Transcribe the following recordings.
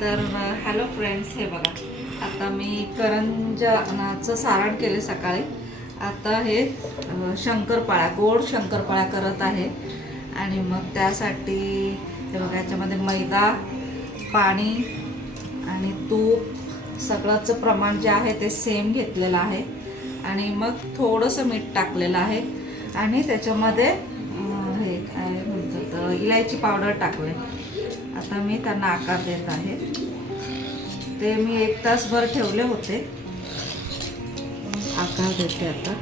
तर hello friends, हे बघा आता मी करंजाचं सारण केले सकाळी. आता हे शंकरपाळ्या, गोड शंकरपाळ्या करत आहे. आणि मग त्यासाठी हे बघा, याच्यामध्ये मैदा, पाणी आणि तूप सगळंचं प्रमाण जे आहे ते सेम घेतलेलं आहे. आणि मग थोडंसं मीठ टाकलेलं आहे आणि त्याच्यामध्ये हे काय म्हणतात इलायची पावडर टाकले. आता मी त्यांना आकार देत आहे. ते मी 1 तासभर ठेवले होते. आकार देते आता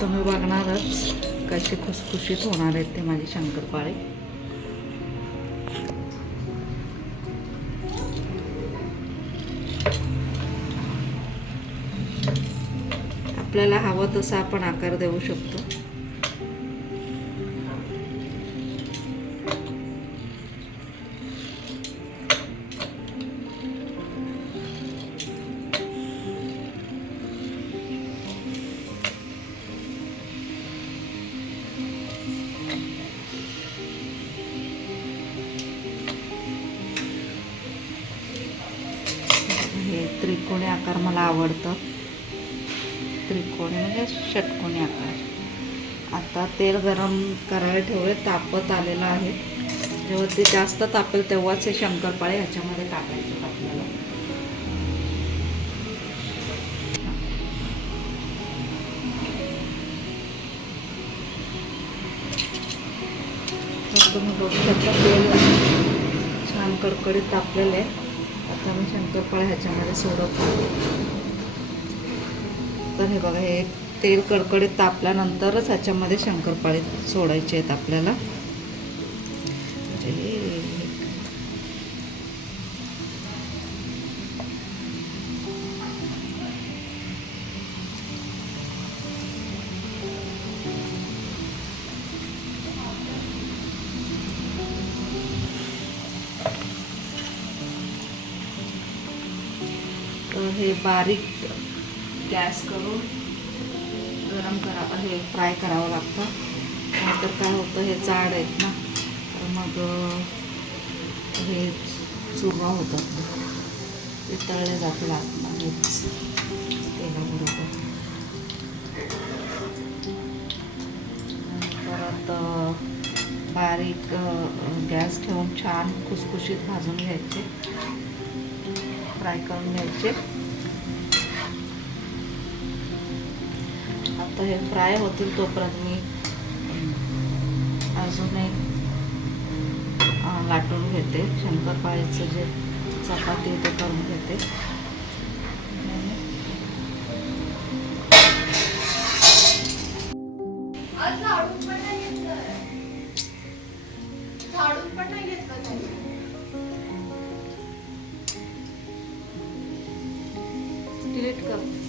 तुम्ही बघणारच कशी खुसखुशीत होणार आहेत ते माझी शंकरपाळे. आपल्याला हवं तसं आपण आकार देऊ शकतो. हे त्रिकोणी आकार मला आवडतं. त्रिकोणी म्हणजे षटकोनी आकार. आता तेल गरम करायला ठेवले, तापत आलेलं आहे. जेव्हा ते जास्त तापेल तेव्हाच हे शंकरपाळे ह्याच्यामध्ये टाकायचे आपल्याला. तर तुम्ही बघू शकता तेल छान कडकडीत तापलेलं आहे. आता मी शंकरपाळे ह्याच्यामध्ये सोडत आहे. तर हे बघा, हे तेल कडकडीत तापल्यानंतरच ह्याच्यामध्ये शंकरपाळे सोडायचे आहेत आपल्याला. तर हे बारीक गॅस करून गरम करावं, हे फ्राय करावं लागतं. नाहीतर काय होतं, हे जाड आहेत ना, तर मग हे चुरमा होतात, ते तळले जातील आतमध्येच तेलाबरोबर. परत बारीक गॅस ठेवून छान खुसखुशीत भाजून घ्यायचे, फ्राय करून घ्यायचे. आता हे फ्राय होतील तोपर्यंत मी अजून एक लाटून घेते. शंकरपाळीचं जे चपाती ते करून घेते. डिलीट कर.